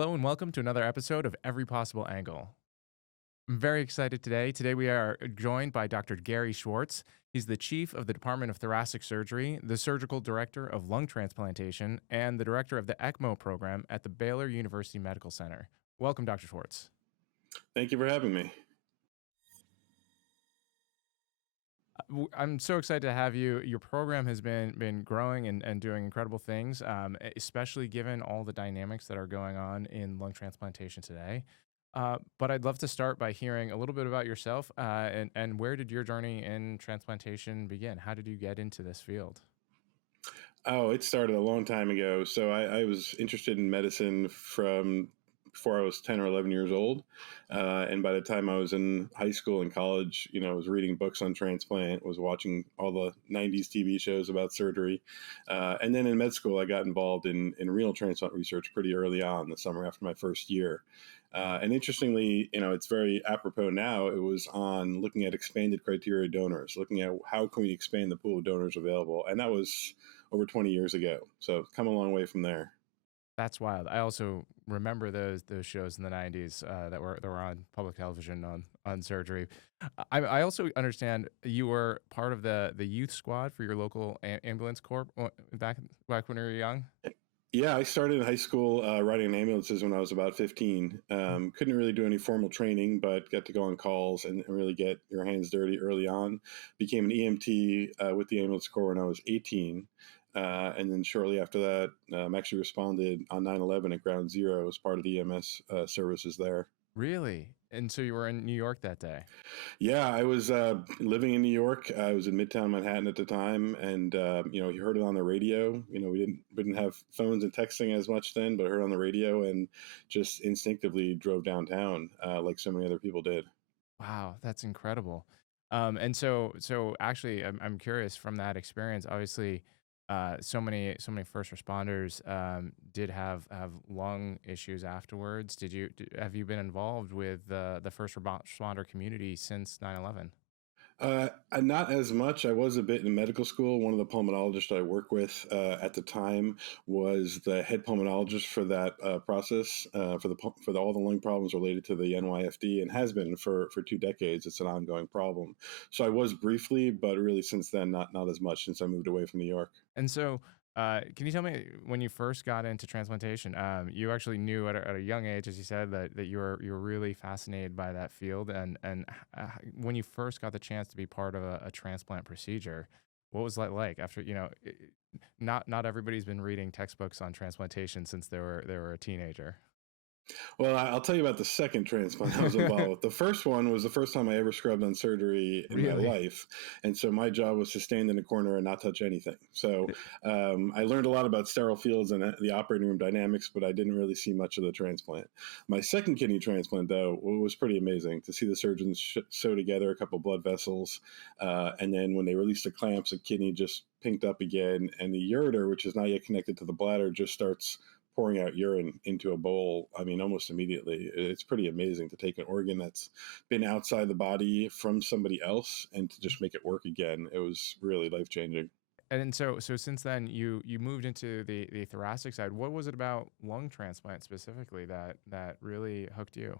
Hello and welcome to another episode of Every Possible Angle. I'm very excited today. Today we are joined by Dr. Gary Schwartz. He's the Chief of the Department of Thoracic Surgery, the Surgical Director of Lung Transplantation, and the Director of the ECMO program at the Baylor University Medical Center. Welcome, Dr. Schwartz. Thank you for having me. I'm so excited to have you. Your program has been growing and doing incredible things, especially given all the dynamics that are going on in lung transplantation today. But I'd love to start by hearing a little bit about yourself and where did your journey in transplantation begin? How did you get into this field? Oh, it started a long time ago. So I was interested in medicine from before I was 10 or 11 years old. And by the time I was in high school and college, I was reading books on transplant, was watching all the 90s TV shows about surgery. And then in med school, I got involved in renal transplant research pretty early on, the summer after my first year. And interestingly, it's very apropos now. It was on looking at expanded criteria donors, looking at how can we expand the pool of donors available. And that was over 20 years ago. So come a long way from there. That's wild. I also remember those shows in the '90s that were on public television on surgery. I also understand you were part of the youth squad for your local ambulance corps back when you were young. Yeah, I started in high school riding ambulances when I was about 15. Couldn't really do any formal training, but got to go on calls and really get your hands dirty early on. Became an EMT with the ambulance corps when I was 18. And then shortly after that, actually responded on 9/11 at Ground Zero as part of the EMS services there. Really? And so you were in New York that day? Yeah, I was living in New York. I was in Midtown Manhattan at the time, and you heard it on the radio. We didn't have phones and texting as much then, but I heard on the radio and just instinctively drove downtown like so many other people did. Wow, that's incredible. And so actually, I'm curious from that experience. Obviously, so many first responders did have lung issues afterwards. Have you been involved with the first responder community since 9/11? Not as much. I was a bit in medical school. One of the pulmonologists I worked with at the time was the head pulmonologist for that process for all the lung problems related to the NYFD, and has been for 2 decades. It's an ongoing problem. So I was briefly, but really since then, not as much since I moved away from New York. And so, can you tell me when you first got into transplantation, you actually knew at a young age, as you said, that you were really fascinated by that field, and when you first got the chance to be part of a transplant procedure, what was that like? After not everybody's been reading textbooks on transplantation since they were a teenager. Well, I'll tell you about the second transplant I was involved with. The first one was the first time I ever scrubbed on surgery in my Really? life. And so my job was to stand in a corner and not touch anything. So I learned a lot about sterile fields and the operating room dynamics, but I didn't really see much of the transplant. My second kidney transplant, though, was pretty amazing to see the surgeons sew together a couple blood vessels. And then when they released the clamps, the kidney just pinked up again. And the ureter, which is not yet connected to the bladder, just starts pouring out urine into a bowl. I mean, almost immediately. It's pretty amazing to take an organ that's been outside the body from somebody else and to just make it work again. It was really life changing. And so since then, you moved into the thoracic side. What was it about lung transplant specifically that really hooked you?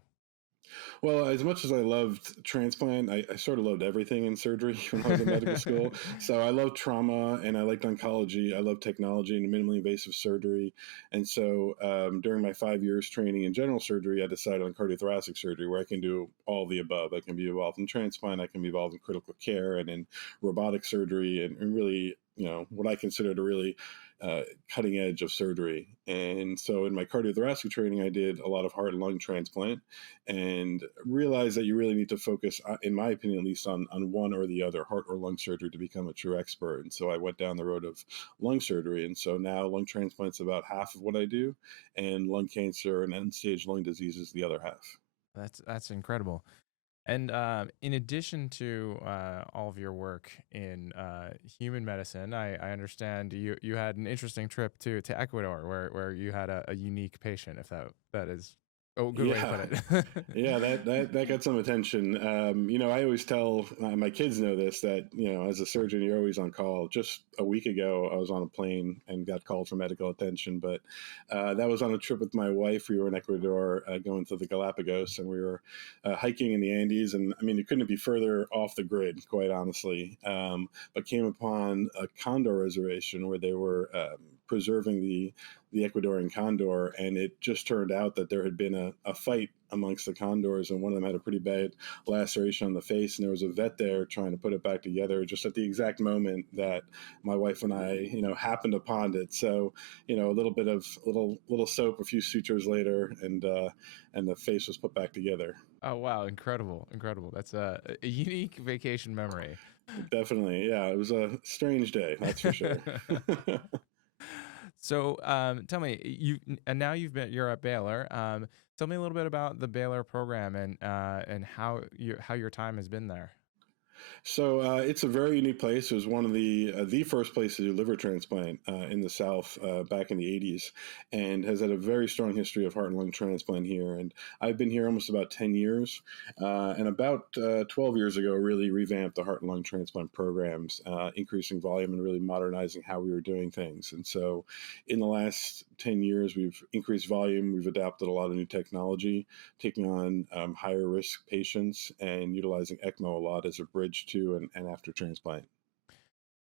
Well, as much as I loved transplant, I sort of loved everything in surgery when I was in medical school. So I loved trauma and I liked oncology. I loved technology and minimally invasive surgery. And so during my 5 years training in general surgery, I decided on cardiothoracic surgery, where I can do all the above. I can be involved in transplant, I can be involved in critical care and in robotic surgery, and really, what I considered a really cutting edge of surgery. And so in my cardiothoracic training, I did a lot of heart and lung transplant and realized that you really need to focus, in my opinion, at least on one or the other, heart or lung surgery, to become a true expert. And so I went down the road of lung surgery. And so now lung transplant's about half of what I do, and lung cancer and end stage lung disease is the other half. That's incredible. And in addition to all of your work in human medicine, I understand you had an interesting trip to Ecuador where you had a unique patient, if that is Oh, good way to Yeah. put it. Yeah, that got some attention. I always tell my kids know this that as a surgeon, you're always on call. Just a week ago, I was on a plane and got called for medical attention, but that was on a trip with my wife. We were in Ecuador, going to the Galapagos, and we were hiking in the Andes. And I mean, it couldn't be further off the grid, quite honestly. But came upon a condor reservation where they were preserving the Ecuadorian condor, and it just turned out that there had been a fight amongst the condors, and one of them had a pretty bad laceration on the face, and there was a vet there trying to put it back together just at the exact moment that my wife and I, happened upon it. So, a little bit of little soap, a few sutures later, and the face was put back together. Oh, wow. Incredible. Incredible. That's a unique vacation memory. Definitely, yeah, it was a strange day, that's for sure. So, tell me, and now you're at Baylor. Tell me a little bit about the Baylor program and how your time has been there. So it's a very unique place. It was one of the first place to do liver transplant in the South back in the 80s, and has had a very strong history of heart and lung transplant here. And I've been here almost about 10 years, and about 12 years ago, really revamped the heart and lung transplant programs, increasing volume and really modernizing how we were doing things. And so, in the last 10 years, we've increased volume. We've adapted a lot of new technology, taking on higher risk patients and utilizing ECMO a lot as a bridge to and after transplant.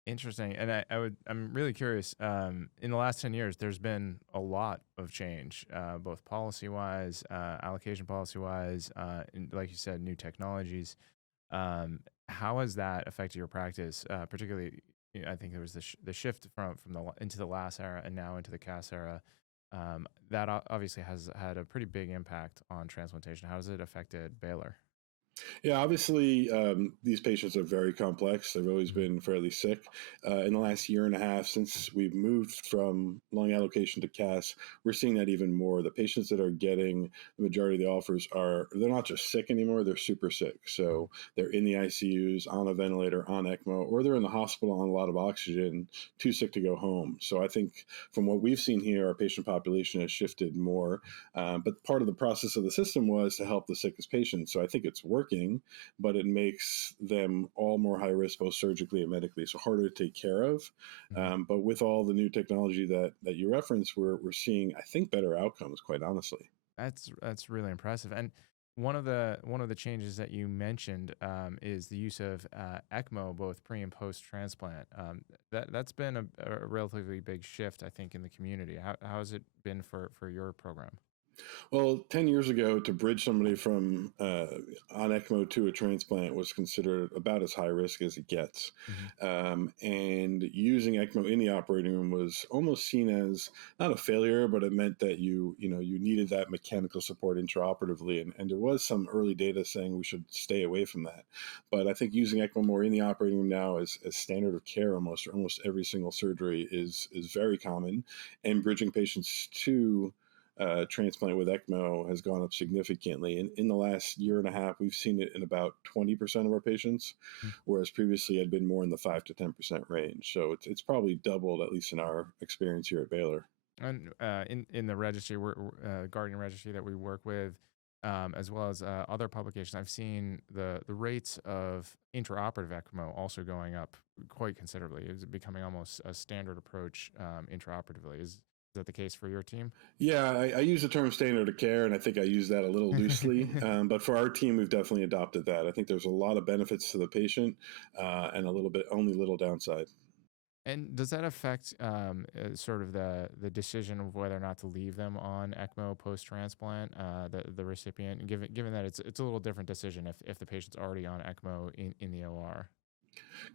Interesting. And I'm really curious. In the last 10 years, there's been a lot of change, both policy wise, allocation policy wise, and like you said, new technologies. How has that affected your practice? Particularly, I think there was the shift from into the last era and now into the CAS era. That obviously has had a pretty big impact on transplantation. How has it affected Baylor? Yeah, obviously, these patients are very complex. They've always Mhm. been fairly sick. In the last year and a half, since we've moved from lung allocation to CAS, we're seeing that even more. The patients that are getting the majority of the offers they're not just sick anymore, they're super sick. So they're in the ICUs, on a ventilator, on ECMO, or they're in the hospital on a lot of oxygen, too sick to go home. So I think from what we've seen here, our patient population has shifted more. But part of the process of the system was to help the sickest patients. So I think it's working, but it makes them all more high risk, both surgically and medically. So harder to take care of. Mhm. But with all the new technology that you referenced, we're seeing, I think, better outcomes, quite honestly. That's really impressive. And one of the changes that you mentioned is the use of ECMO both pre and post transplant. That's been a relatively big shift, I think, in the community. How has it been for your program? Well, 10 years ago, to bridge somebody from on ECMO to a transplant was considered about as high risk as it gets. Hmm. And using ECMO in the operating room was almost seen as not a failure, but it meant that you needed that mechanical support intraoperatively. And there was some early data saying we should stay away from that. But I think using ECMO more in the operating room now as standard of care almost every single surgery is very common. And bridging patients to transplant with ECMO has gone up significantly. In the last year and a half, we've seen it in about 20% of our patients, whereas previously had been more in the 5 to 10% range. So it's probably doubled, at least in our experience here at Baylor. And in the registry, Guardian registry that we work with, as well as other publications, I've seen the rates of intraoperative ECMO also going up quite considerably. It's becoming almost a standard approach intraoperatively. Is that the case for your team? Yeah, I use the term standard of care, and I think I use that a little loosely. But for our team, we've definitely adopted that. I think there's a lot of benefits to the patient, and only little downside. And does that affect sort of the decision of whether or not to leave them on ECMO post transplant, the recipient, given that it's a little different decision if the patient's already on ECMO in the OR?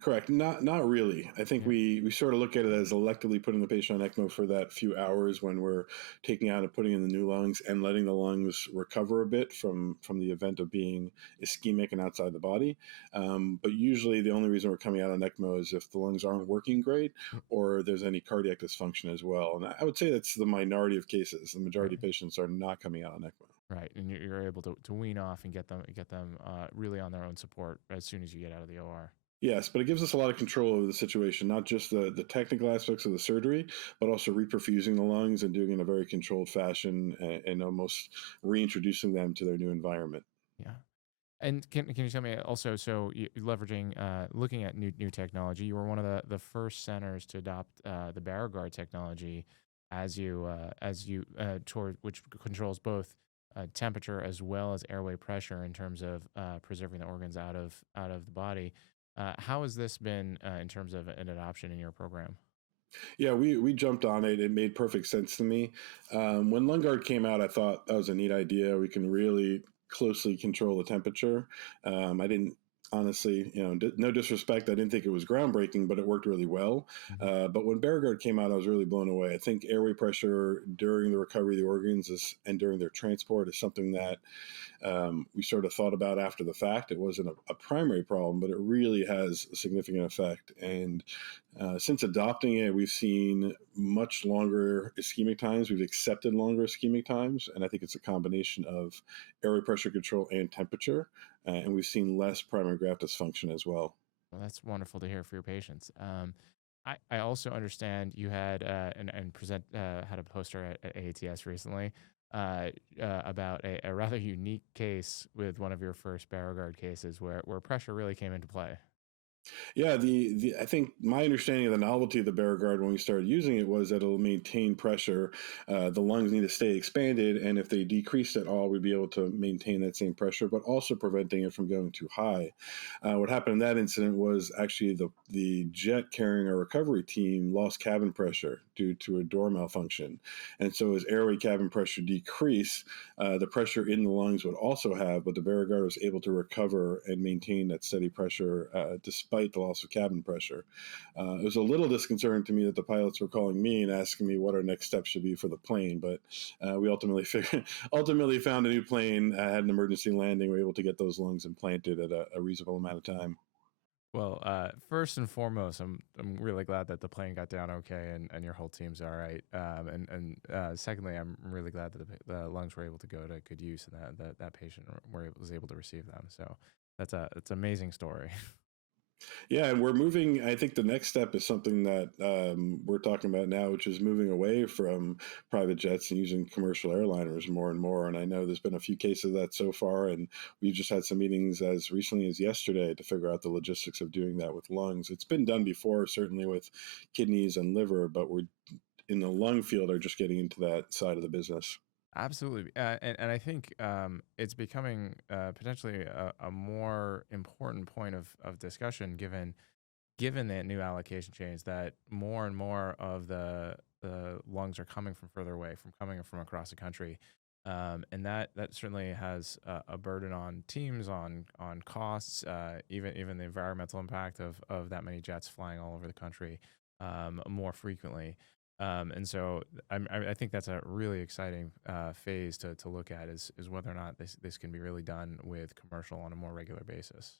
Correct. Not really. I think Yeah. we sort of look at it as electively putting the patient on ECMO for that few hours when we're taking out and putting in the new lungs and letting the lungs recover a bit from the event of being ischemic and outside the body. But usually the only reason we're coming out on ECMO is if the lungs aren't working great or there's any cardiac dysfunction as well. And I would say that's the minority of cases. The majority Right. of patients are not coming out on ECMO. Right, and you're able to wean off and get them really on their own support as soon as you get out of the OR. Yes, but it gives us a lot of control over the situation, not just the technical aspects of the surgery, but also reperfusing the lungs and doing it in a very controlled fashion and almost reintroducing them to their new environment. Yeah. And can you tell me also, so leveraging, looking at new technology, you were one of the first centers to adopt the BAROguard technology toward which controls both temperature as well as airway pressure in terms of preserving the organs out of the body. How has this been in terms of an adoption in your program? Yeah, we jumped on it. It made perfect sense to me. When LungGuard came out, I thought that was a neat idea. We can really closely control the temperature. I didn't honestly, no disrespect. I didn't think it was groundbreaking, but it worked really well. Mhm. But when BaroGuard came out, I was really blown away. I think airway pressure during the recovery of the organs and during their transport is something that we sort of thought about after the fact. It wasn't a primary problem, but it really has a significant effect. And since adopting it, we've seen much longer ischemic times. We've accepted longer ischemic times. And I think it's a combination of airway pressure control and temperature. And we've seen less primary graft dysfunction as well. Well, that's wonderful to hear for your patients. I also understand you had and present had a poster at AATS recently about a rather unique case with one of your first BaroGuard cases where pressure really came into play. Yeah, the I think my understanding of the novelty of the BaroGuard when we started using it was that it'll maintain pressure. The lungs need to stay expanded, and if they decreased at all, we'd be able to maintain that same pressure, but also preventing it from going too high. What happened in that incident was actually the jet carrying our recovery team lost cabin pressure due to a door malfunction, and so as airway cabin pressure decreased, the pressure in the lungs would also have, but the BaroGuard was able to recover and maintain that steady pressure despite the loss of cabin pressure. It was a little disconcerting to me that the pilots were calling me and asking me what our next steps should be for the plane, but we ultimately ultimately found a new plane, had an emergency landing, we were able to get those lungs implanted at a reasonable amount of time. Well, first and foremost, I'm really glad that the plane got down okay and your whole team's all right. And secondly, I'm really glad that the lungs were able to go to good use and that patient was able to receive them. So it's an amazing story. Yeah, and we're moving. I think the next step is something that we're talking about now, which is moving away from private jets and using commercial airliners more and more. And I know there's been a few cases of that so far, and we just had some meetings as recently as yesterday to figure out the logistics of doing that with lungs. It's been done before, certainly with kidneys and liver, but we're in the lung field are just getting into that side of the business. Absolutely, and I think it's becoming potentially a more important point of discussion given that new allocation change that more and more of the lungs are coming from further away, from coming from across the country, and that certainly has a burden on teams, on costs, even the environmental impact of that many jets flying all over the country more frequently. And so I think that's a really exciting phase to look at is whether or not this can be really done with commercial on a more regular basis.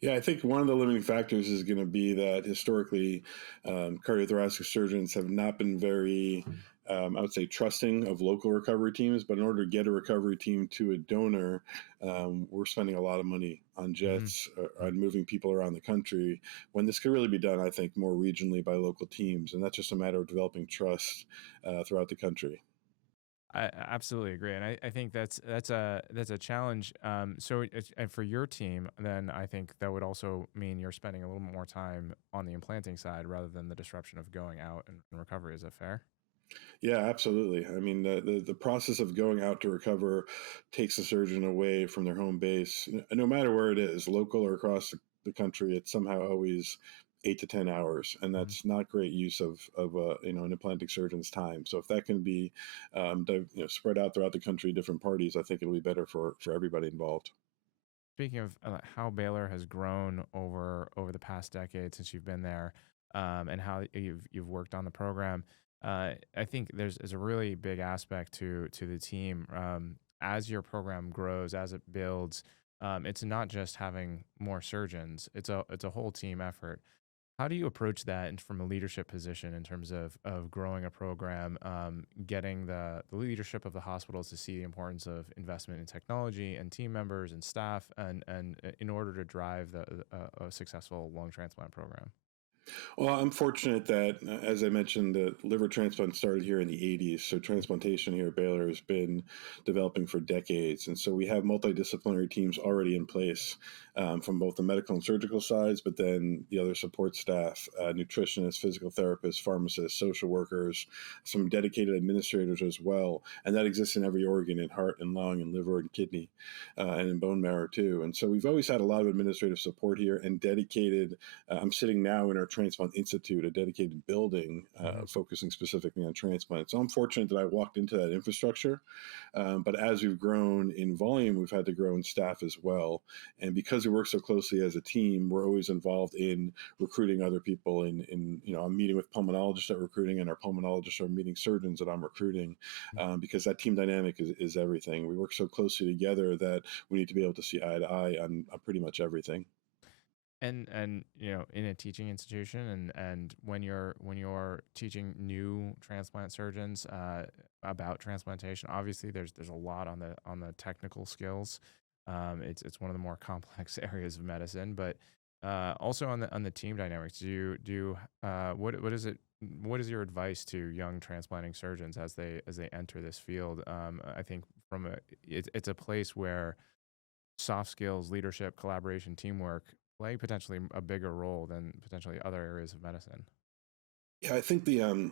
Yeah, I think one of the limiting factors is going to be that historically, cardiothoracic surgeons have not been very, I would say, trusting of local recovery teams. But in order to get a recovery team to a donor, we're spending a lot of money on Hmm. jets, on moving people around the country, when this could really be done, I think, more regionally by local teams. And that's just a matter of developing trust throughout the country. I absolutely agree, and I think that's a challenge. And for your team, then I think that would also mean you're spending a little more time on the implanting side rather than the disruption of going out and recovery. Is that fair? Yeah, absolutely. I mean, the process of going out to recover takes the surgeon away from their home base, no matter where it is, local or across the country. It's somehow always 8 to 10 hours, and Mhm. that's not great use of an implanting surgeon's time. So if that can be spread out throughout the country, different parties, I think it'll be better for everybody involved. Speaking of how Baylor has grown over the past decade since you've been there, and how you've worked on the program, I think there's a really big aspect to the team as your program grows, as it builds. It's not just having more surgeons; it's a whole team effort. How do you approach that from a leadership position in terms of growing a program, getting the leadership of the hospitals to see the importance of investment in technology and team members and staff, and in order to drive a successful lung transplant program? Well, I'm fortunate that, as I mentioned, the liver transplant started here in the 80s. So transplantation here at Baylor has been developing for decades. And so we have multidisciplinary teams already in place from both the medical and surgical sides, but then the other support staff, nutritionists, physical therapists, pharmacists, social workers, some dedicated administrators as well. And that exists in every organ, in heart and lung and liver and kidney, and in bone marrow too. And so we've always had a lot of administrative support here and dedicated. I'm sitting now in our Transplant Institute, a dedicated building Hmm. focusing specifically on transplant. So I'm fortunate that I walked into that infrastructure. But as we've grown in volume, we've had to grow in staff as well. And because we work so closely as a team, we're always involved in recruiting other people. I'm meeting with pulmonologists that we're recruiting, and our pulmonologists are meeting surgeons that I'm recruiting, because that team dynamic is everything. We work so closely together that we need to be able to see eye to eye on pretty much everything. And in a teaching institution, and when you're teaching new transplant surgeons about transplantation, obviously there's a lot on the technical skills. It's one of the more complex areas of medicine, but also on the team dynamics. What is your advice to young transplanting surgeons as they enter this field? I think it's a place where soft skills, leadership, collaboration, teamwork play potentially a bigger role than potentially other areas of medicine. Yeah, I think the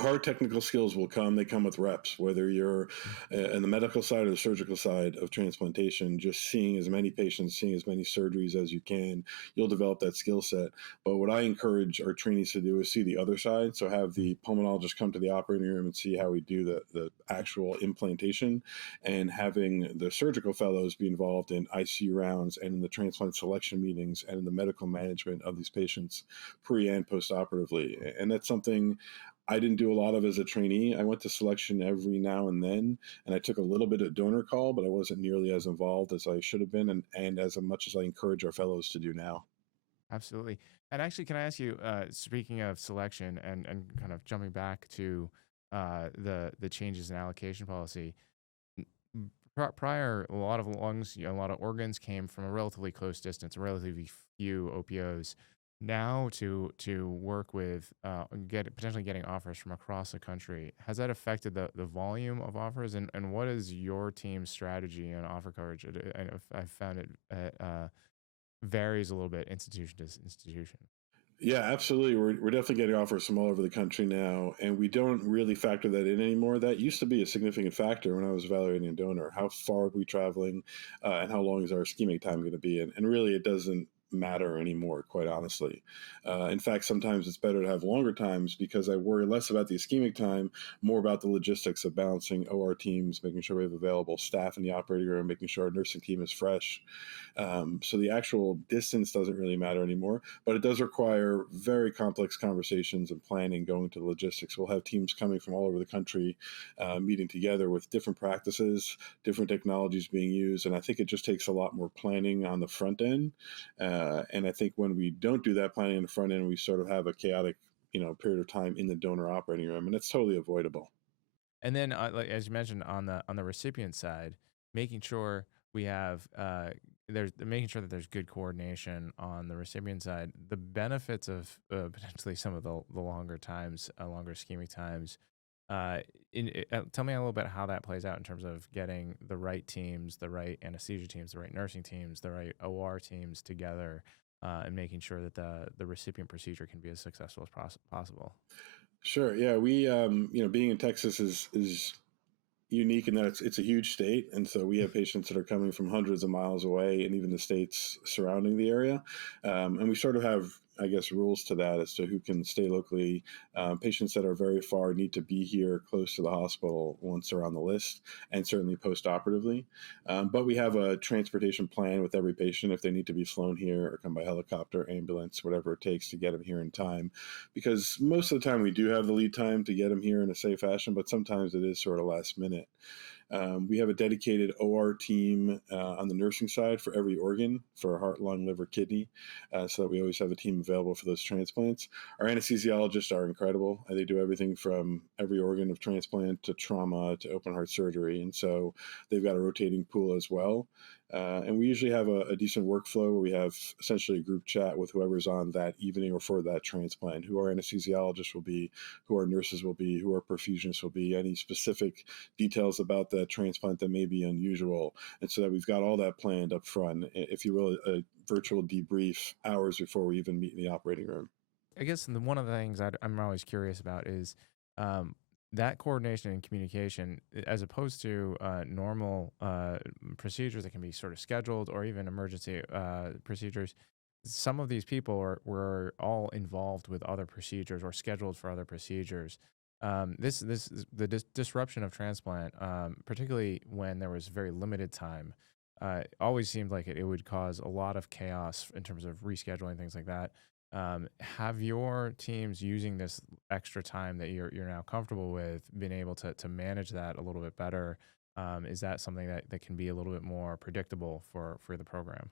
hard technical skills will come. They come with reps, whether you're in the medical side or the surgical side of transplantation, just seeing as many patients, seeing as many surgeries as you can, you'll develop that skill set. But what I encourage our trainees to do is see the other side. So have the pulmonologist come to the operating room and see how we do the actual implantation, and having the surgical fellows be involved in ICU rounds and in the transplant selection meetings and in the medical management of these patients pre and post operatively. And that's something I didn't do a lot of as a trainee. I went to selection every now and then, and I took a little bit of donor call, but I wasn't nearly as involved as I should have been, and as much as I encourage our fellows to do now. Absolutely. And actually, can I ask you, speaking of selection and kind of jumping back to the changes in allocation policy, prior, a lot of lungs, a lot of organs came from a relatively close distance, relatively few OPOs. Now to work with get potentially getting offers from across the country, has that affected the volume of offers, and what is your team's strategy on offer coverage? I've found it varies a little bit institution to institution. Yeah, absolutely. We're definitely getting offers from all over the country now, and we don't really factor that in anymore. That used to be a significant factor when I was evaluating a donor. How far are we traveling, and how long is our ischemic time going to be? And really, it doesn't matter anymore, quite honestly. In fact, sometimes it's better to have longer times because I worry less about the ischemic time, more about the logistics of balancing OR teams, making sure we have available staff in the operating room, making sure our nursing team is fresh. So the actual distance doesn't really matter anymore, but it does require very complex conversations and planning going to the logistics. We'll have teams coming from all over the country, meeting together with different practices, different technologies being used. And I think it just takes a lot more planning on the front end. And I think when we don't do that planning on the front end, we sort of have a chaotic, period of time in the donor operating room, and it's totally avoidable. And then, like as you mentioned, on the recipient side, making sure we have there's making sure that there's good coordination on the recipient side. The benefits of potentially some of the longer times, longer ischemic times. Uh, Tell me a little bit how that plays out in terms of getting the right teams, the right anesthesia teams, the right nursing teams, the right OR teams together, and making sure that the recipient procedure can be as successful as possible. Sure. Yeah, we, being in Texas is unique in that it's a huge state, and so we have patients that are coming from hundreds of miles away, and even the states surrounding the area. And we sort of have, I guess, rules to that as to who can stay locally. Patients that are very far need to be here close to the hospital once they're on the list, and certainly post-operatively. But we have a transportation plan with every patient if they need to be flown here or come by helicopter, ambulance, whatever it takes to get them here in time. Because most of the time we do have the lead time to get them here in a safe fashion, but sometimes it is sort of last minute. We have a dedicated OR team on the nursing side for every organ, for heart, lung, liver, kidney, so that we always have a team available for those transplants. Our anesthesiologists are incredible. They do everything from every organ of transplant to trauma to open heart surgery. And so they've got a rotating pool as well. And we usually have a decent workflow where we have essentially a group chat with whoever's on that evening or for that transplant, who our anesthesiologists will be, who our nurses will be, who our perfusionists will be, any specific details about that transplant that may be unusual. And so that we've got all that planned up front, if you will, a virtual debrief hours before we even meet in the operating room. I guess one of the things I'm always curious about is um, that coordination and communication, as opposed to normal procedures that can be sort of scheduled or even emergency procedures. Some of these people were all involved with other procedures or scheduled for other procedures. The disruption of transplant, particularly when there was very limited time, always seemed like it would cause a lot of chaos in terms of rescheduling things like that. Have your teams using this extra time that you're now comfortable with been able to manage that a little bit better? Is that something that can be a little bit more predictable for the program?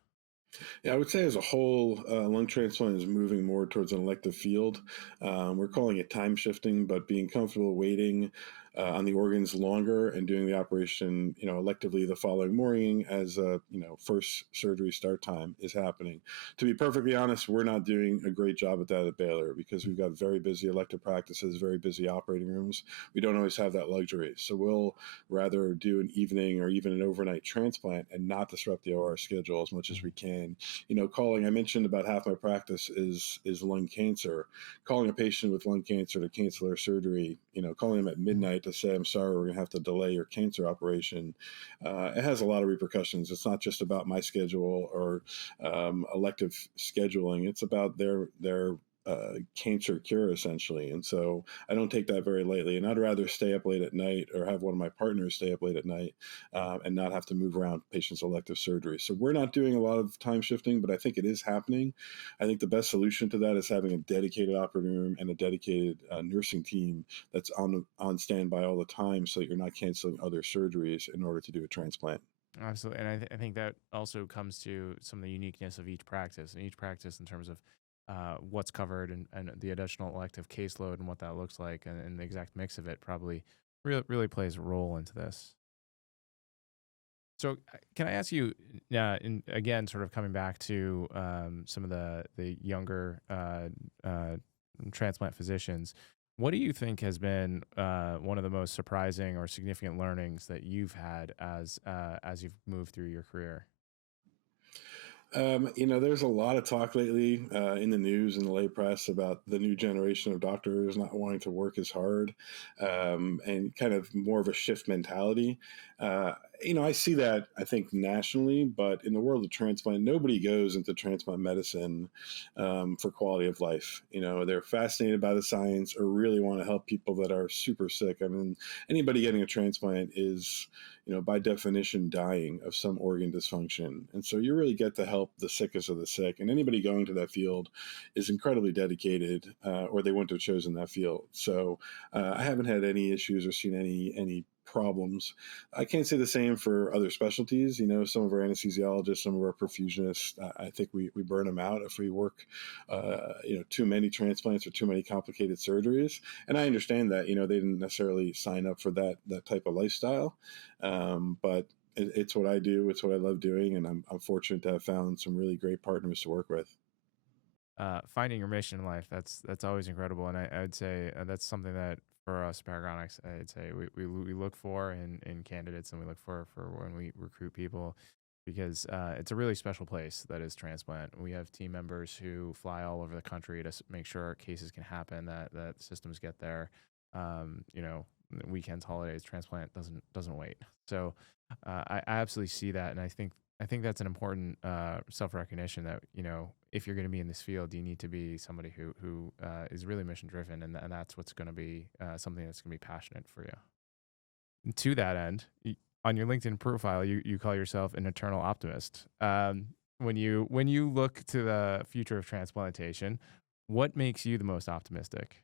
Yeah, I would say as a whole, lung transplant is moving more towards an elective field. We're calling it time shifting, but being comfortable waiting on the organs longer and doing the operation, electively the following morning as first surgery start time is happening. To be perfectly honest, we're not doing a great job at that at Baylor because we've got very busy elective practices, very busy operating rooms. We don't always have that luxury. So we'll rather do an evening or even an overnight transplant and not disrupt the OR schedule as much as we can. Calling, I mentioned about half my practice is lung cancer. Calling a patient with lung cancer to cancel their surgery, calling them at midnight to say, I'm sorry, we're going to have to delay your cancer operation. It has a lot of repercussions. It's not just about my schedule or elective scheduling. It's about their cancer cure essentially. And so I don't take that very lightly. And I'd rather stay up late at night or have one of my partners stay up late at night and not have to move around patients' elective surgery. So we're not doing a lot of time shifting, but I think it is happening. I think the best solution to that is having a dedicated operating room and a dedicated nursing team that's on standby all the time so that you're not canceling other surgeries in order to do a transplant. Absolutely, and I think that also comes to some of the uniqueness of each practice, and each practice in terms of what's covered and the additional elective caseload and what that looks like, and the exact mix of it probably really plays a role into this. So, can I ask you, again, sort of coming back to some of the younger transplant physicians, what do you think has been one of the most surprising or significant learnings that you've had as you've moved through your career? There's a lot of talk lately in the news and the lay press about the new generation of doctors not wanting to work as hard and kind of more of a shift mentality. I see that, I think, nationally, but in the world of transplant, nobody goes into transplant medicine for quality of life. They're fascinated by the science or really want to help people that are super sick. I mean, anybody getting a transplant is by definition, dying of some organ dysfunction. And so you really get to help the sickest of the sick. And anybody going to that field is incredibly dedicated, or they wouldn't have chosen that field. So I haven't had any issues or seen any problems. I can't say the same for other specialties. Some of our anesthesiologists, some of our perfusionists, I think we burn them out if we work, too many transplants or too many complicated surgeries. And I understand that, they didn't necessarily sign up for that type of lifestyle. But it's what I do. It's what I love doing. And I'm fortunate to have found some really great partners to work with. Finding your mission in life, that's always incredible, and I'd say that's something that for us Paragonics, I'd say we look for in candidates, and we look for when we recruit people, because it's a really special place that is transplant. We have team members who fly all over the country to make sure cases can happen, that systems get there. You know, weekends, holidays, transplant doesn't wait. So I absolutely see that, and I think that's an important self recognition that, if you're going to be in this field, you need to be somebody who is really mission driven, and that's what's going to be something that's going to be passionate for you. And to that end, on your LinkedIn profile, you call yourself an eternal optimist. When you look to the future of transplantation, what makes you the most optimistic?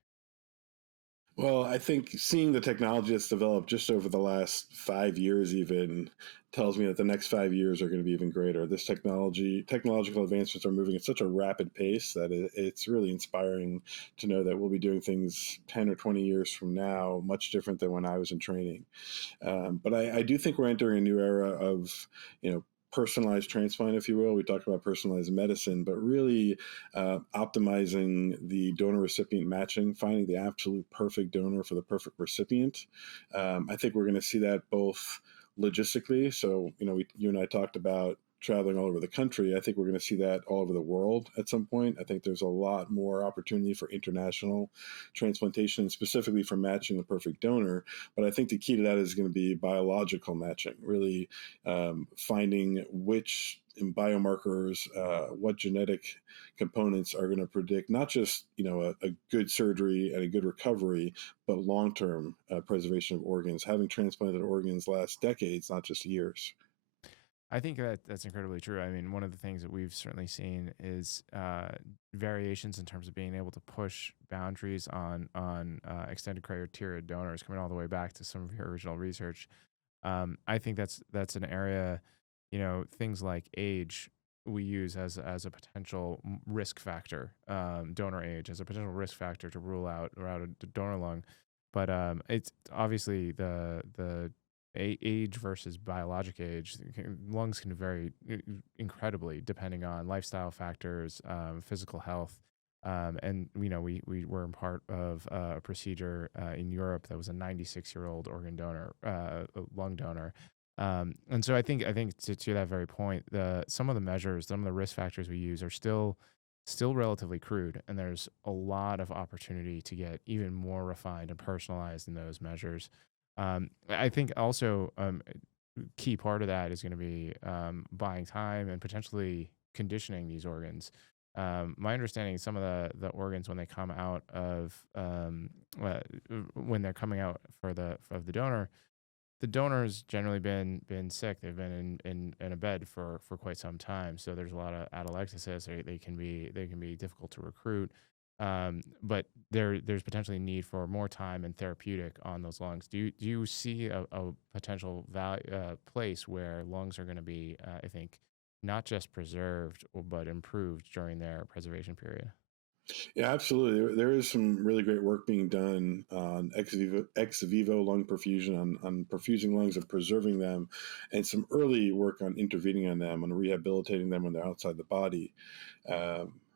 Well, I think seeing the technology that's developed just over the last 5 years even tells me that the next 5 years are going to be even greater. This technological advancements are moving at such a rapid pace that it's really inspiring to know that we'll be doing things 10 or 20 years from now, much different than when I was in training. But I do think we're entering a new era of, you know, personalized transplant, if you will. We talk about personalized medicine, but really optimizing the donor recipient matching, finding the absolute perfect donor for the perfect recipient. I think we're going to see that both logistically. So, you know, you and I talked about traveling all over the country. I think we're going to see that all over the world at some point. I think there's a lot more opportunity for international transplantation, specifically for matching the perfect donor. But I think the key to that is going to be biological matching, really finding which biomarkers, what genetic components are going to predict not just, you know, a good surgery and a good recovery, but long-term preservation of organs. Having transplanted organs lasts decades, not just years. I think that that's incredibly true. I mean, one of the things that we've certainly seen is variations in terms of being able to push boundaries on extended criteria donors, coming all the way back to some of your original research. I think that's an area, you know, things like age we use as a potential risk factor, donor age as a potential risk factor to rule out a donor lung. But it's obviously the age versus biologic age. Lungs can vary incredibly depending on lifestyle factors, physical health. And you know, we were in part of a procedure in Europe that was a 96-year-old organ donor, a lung donor. And so I think to that very point, some of the measures, some of the risk factors we use are still relatively crude, and there's a lot of opportunity to get even more refined and personalized in those measures. I think also key part of that is going to be buying time and potentially conditioning these organs. My understanding is some of the organs when they come out uh, when they're coming out for the donor, the donor's generally been sick. They've been in a bed for quite some time. So there's a lot of atelectasis. They can be difficult to recruit. But there's potentially need for more time and therapeutic on those lungs. Do you see a potential place where lungs are going to be, I think, not just preserved but improved during their preservation period? Yeah, absolutely. There is some really great work being done on ex vivo lung perfusion, on perfusing lungs and preserving them, and some early work on intervening on them, on rehabilitating them when they're outside the body.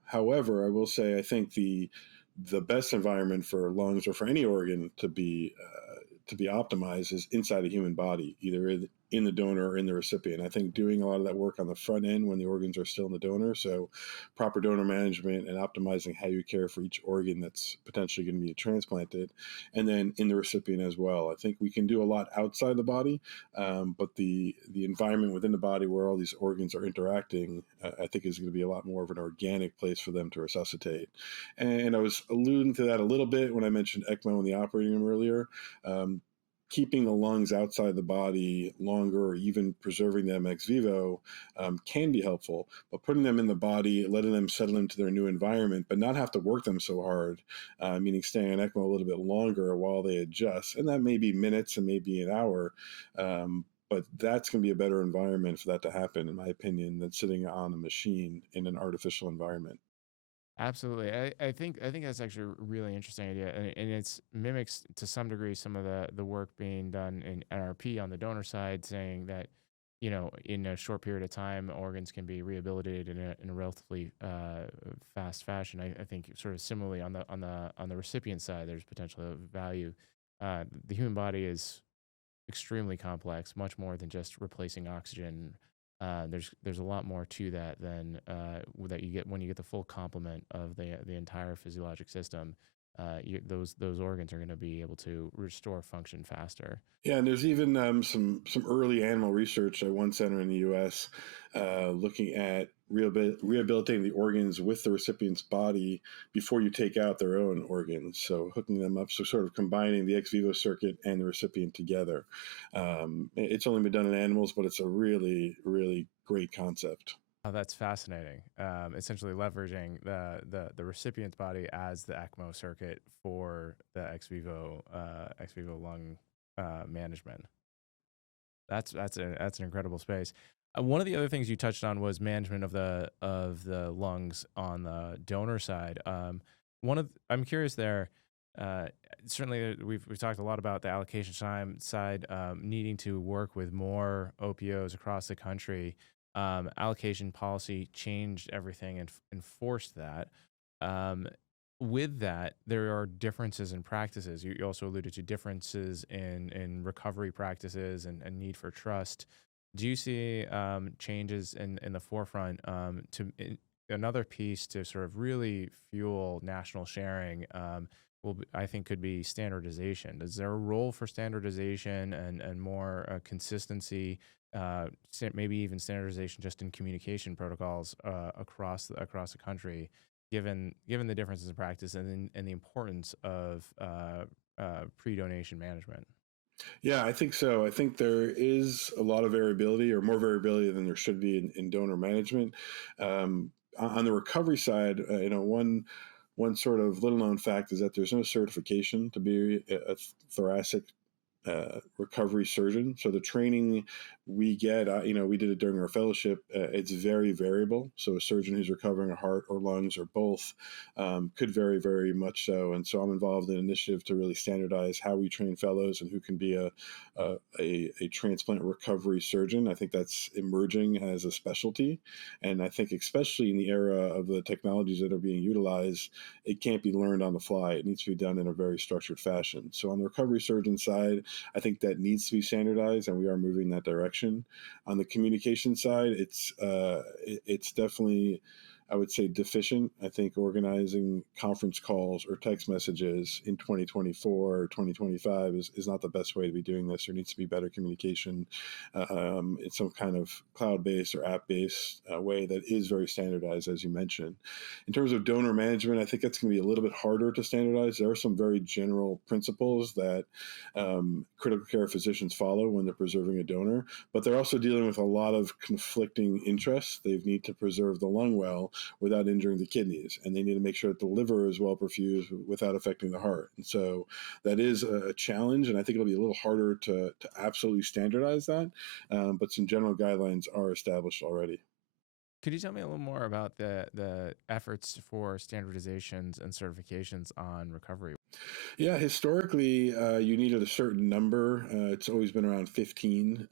However, I will say I think the best environment for lungs or for any organ to be optimized is inside a human body, either in the donor or in the recipient. I think doing a lot of that work on the front end when the organs are still in the donor, so proper donor management and optimizing how you care for each organ that's potentially going to be transplanted, and then in the recipient as well. I think we can do a lot outside the body, but the environment within the body where all these organs are interacting, I think is going to be a lot more of an organic place for them to resuscitate. And I was alluding to that a little bit when I mentioned ECMO in the operating room earlier. Um, Keeping the lungs outside the body longer or even preserving them ex vivo can be helpful, but putting them in the body, letting them settle into their new environment, but not have to work them so hard, meaning staying on ECMO a little bit longer while they adjust. And that may be minutes and maybe an hour. But that's going to be a better environment for that to happen, in my opinion, than sitting on a machine in an artificial environment. Absolutely. I think that's actually a really interesting idea, and it's mimics to some degree some of the work being done in NRP on the donor side, saying that, you know, in a short period of time, organs can be rehabilitated in a relatively fast fashion. I think sort of similarly on the recipient side, there's potential value. The human body is extremely complex, much more than just replacing oxygen. There's a lot more to that than that you get when you get the full complement of the entire physiologic system. Those organs are going to be able to restore function faster. Yeah, and there's even some early animal research at one center in the U.S. Looking at rehabilitating the organs with the recipient's body before you take out their own organs. So hooking them up, so sort of combining the ex vivo circuit and the recipient together. It's only been done in animals, but it's a really, really great concept. Oh, that's fascinating. Essentially leveraging the recipient's body as the ECMO circuit for the ex vivo lung management. That's an incredible space. One of the other things you touched on was management of the lungs on the donor side. I'm curious there. Uh, Certainly, we've talked a lot about the allocation side, needing to work with more OPOs across the country. Allocation policy changed everything and enforced that. Um, with that, there are differences in practices. You also alluded to differences in recovery practices and need for trust. Do you see changes in the forefront another piece to sort of really fuel national sharing? I think could be standardization. Is there a role for standardization and more consistency? Maybe even standardization just in communication protocols across the country, given the differences in practice and the importance of pre-donation management. Yeah, I think so. I think there is a lot of variability, or more variability than there should be in donor management. On the recovery side, one sort of little known fact is that there's no certification to be a thoracic recovery surgeon. So the training we get, we did it during our fellowship. It's very variable. So a surgeon who's recovering a heart or lungs or both could very, very much so. And so I'm involved in an initiative to really standardize how we train fellows and who can be a transplant recovery surgeon. I think that's emerging as a specialty. And I think especially in the era of the technologies that are being utilized, it can't be learned on the fly. It needs to be done in a very structured fashion. So on the recovery surgeon side, I think that needs to be standardized, and we are moving that direction. On the communication side, it's definitely, I would say, deficient. I think organizing conference calls or text messages in 2024 or 2025 is not the best way to be doing this. There needs to be better communication in some kind of cloud-based or app-based way that is very standardized, as you mentioned. In terms of donor management, I think that's going to be a little bit harder to standardize. There are some very general principles that critical care physicians follow when they're preserving a donor, but they're also dealing with a lot of conflicting interests. They need to preserve the lung well without injuring the kidneys, and they need to make sure that the liver is well perfused without affecting the heart. And so that is a challenge, and I think it'll be a little harder to absolutely standardize that, but some general guidelines are established already. Could you tell me a little more about the efforts for standardizations and certifications on recovery? Yeah, historically, you needed a certain number. It's always been around 15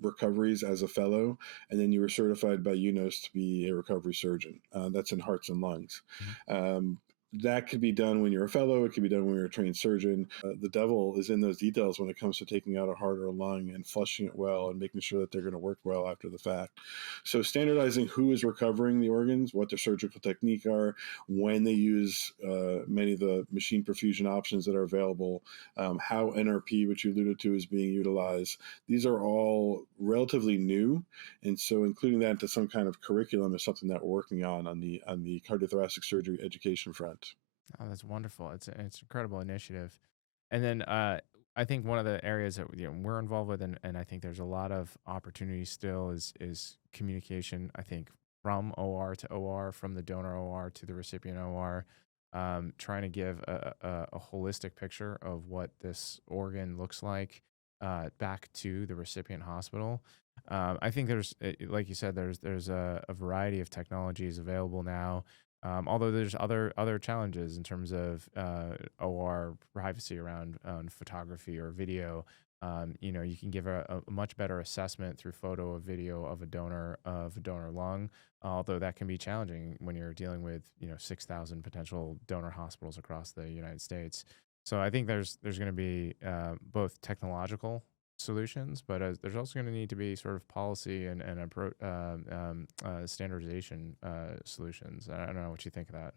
recoveries as a fellow, and then you were certified by UNOS to be a recovery surgeon. That's in hearts and lungs. Mhm. That could be done when you're a fellow. It could be done when you're a trained surgeon. The devil is in those details when it comes to taking out a heart or a lung and flushing it well and making sure that they're going to work well after the fact. So standardizing who is recovering the organs, what their surgical technique are, when they use many of the machine perfusion options that are available, how NRP, which you alluded to, is being utilized. These are all relatively new, and so including that into some kind of curriculum is something that we're working on the cardiothoracic surgery education front. Oh, that's wonderful. It's an incredible initiative. And then I think one of the areas that we're involved with, and I think there's a lot of opportunity still, is communication. I think from OR to OR, from the donor OR to the recipient OR, trying to give a holistic picture of what this organ looks like back to the recipient hospital. I think like you said, there's a variety of technologies available now. Although there's other challenges in terms of OR privacy around photography or video. You can give a much better assessment through photo or video of a donor lung. Although that can be challenging when you're dealing with 6,000 potential donor hospitals across the United States. So I think there's going to be both technological solutions, but there's also going to need to be sort of policy and standardization solutions. I don't know what you think of that.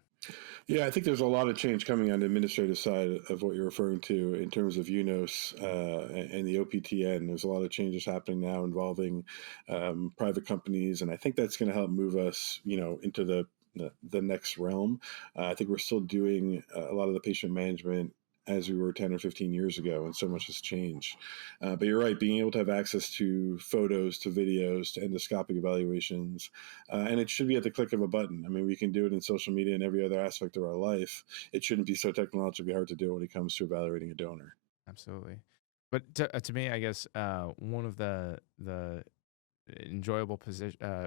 Yeah, I think there's a lot of change coming on the administrative side of what you're referring to in terms of UNOS and the OPTN. There's a lot of changes happening now involving private companies, and I think that's going to help move us, into the next realm. I think we're still doing a lot of the patient management as we were 10 or 15 years ago, and so much has changed. But you're right, being able to have access to photos, to videos, to endoscopic evaluations, and it should be at the click of a button. I mean, we can do it in social media and every other aspect of our life. It shouldn't be so technologically hard to do when it comes to evaluating a donor. Absolutely. But to me, I guess one of the enjoyable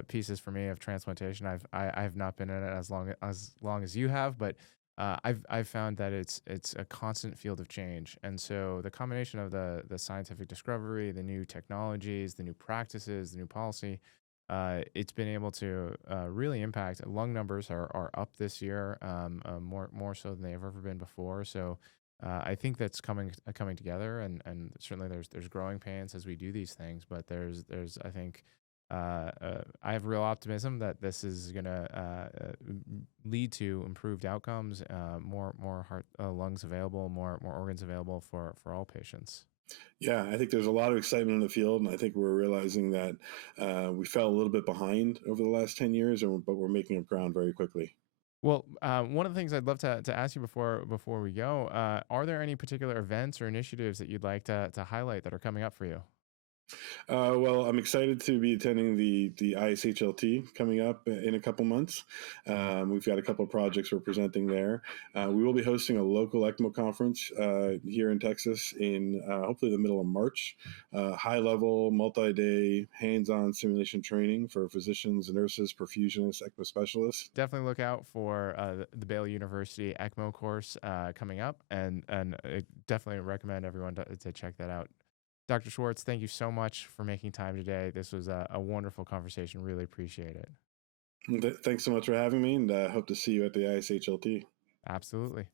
pieces for me of transplantation. I have not been in it as long as you have, but I've found that it's a constant field of change, and so the combination of the scientific discovery, the new technologies, the new practices, the new policy, it's been able to really impact. Lung numbers are up this year, more so than they've ever been before. So. I think that's coming together, and certainly there's growing pains as we do these things, but there's I think I have real optimism that this is going to lead to improved outcomes, more heart, lungs available, more organs available for all patients. Yeah, I think there's a lot of excitement in the field, and I think we're realizing that we fell a little bit behind over the last 10 years, but we're making up ground very quickly. Well, one of the things I'd love to ask you before we go, are there any particular events or initiatives that you'd like to highlight that are coming up for you? Well, I'm excited to be attending the ISHLT coming up in a couple months. We've got a couple of projects we're presenting there. We will be hosting a local ECMO conference here in Texas in hopefully the middle of March. High level, multi day, hands on simulation training for physicians, nurses, perfusionists, ECMO specialists. Definitely look out for the Baylor University ECMO course coming up, and I definitely recommend everyone to check that out. Dr. Schwartz, thank you so much for making time today. This was a wonderful conversation. Really appreciate it. Thanks so much for having me, and hope to see you at the ISHLT. Absolutely.